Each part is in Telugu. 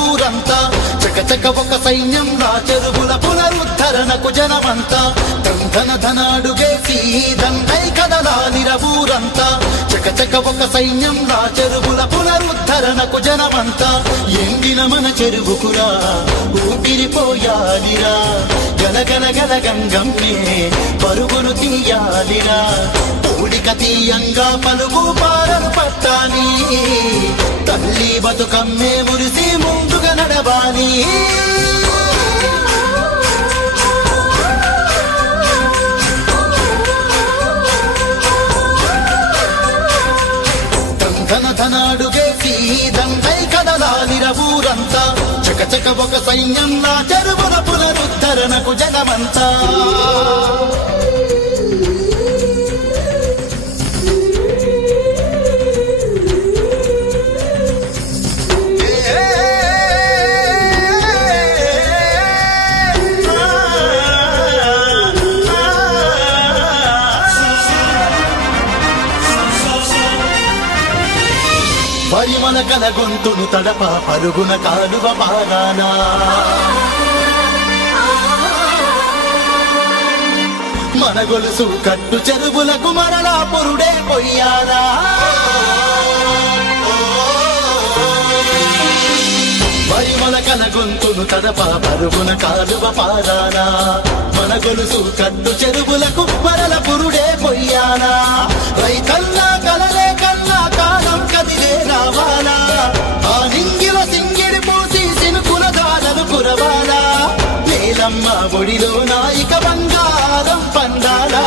ఊరంతా చకచక ఒక సైన్యం రా చెరువుల పునరుద్ధరణకు జనమంతా ధన ధనాడుగేసి దండై కదలాలిర ఊరంతా చకచక ఒక సైన్యం రా చెరువుల పునరుద్ధరణకు జనమంతా ఎండిన మన చెరువుకురా ఊపిరిపోయాలిరా గలగల గల గంగమ్మే పరుగును తీయాలిరా పూడిక తీయంగా పలుగు పారలు పట్టాలి తల్లి బతుకమ్మే మురిసి ముందుగా నడవాలి ధన ధనాడుగేసి దండై కదలాలిర ఊరంతా చకచక ఒక సైన్యంలా చెరువుల పునరుద్ధరణకు జనమంతా పరిమళ కల గొంతును తడప పరుగున కాలువ పారానా మన గొలుసు కట్టు చెరువులకు మరలా పొరుడే పొయ్యాలా పరిమళ కల గొంతును తడప పరుగున కాలువ పారానా మన గొలుసు కట్టు చెరువులకు మరల పురుడే పొయ్యాలా రైతల్లా కలలే కల్లా కాలం కదిలే రావాలా ఆ నింగిల సింగిడి పోసి సినుకుల దానలు కురవాలా నేలమ్మ ఒడిలో నాయిక బంగారం పండాలా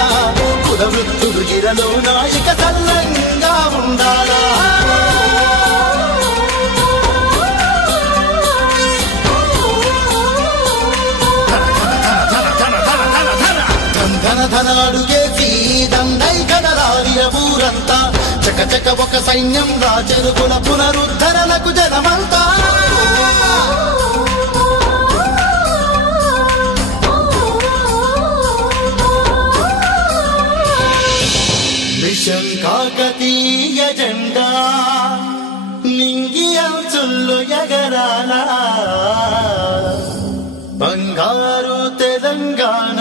కుల వృత్తులు గిరలో నాయిక చల్లంగా ఉండాలా ధన ధనాడుగేసి దండై కదలాలిర ఊరంతా చకచక ఒక సైన్యం రా చెరువుల పునరుద్ధరణకు జనమంతా మిషన్ కాకతీయ జెండా నింగి అంచుల్లో ఎగరాలా బంగారు తెలంగాణ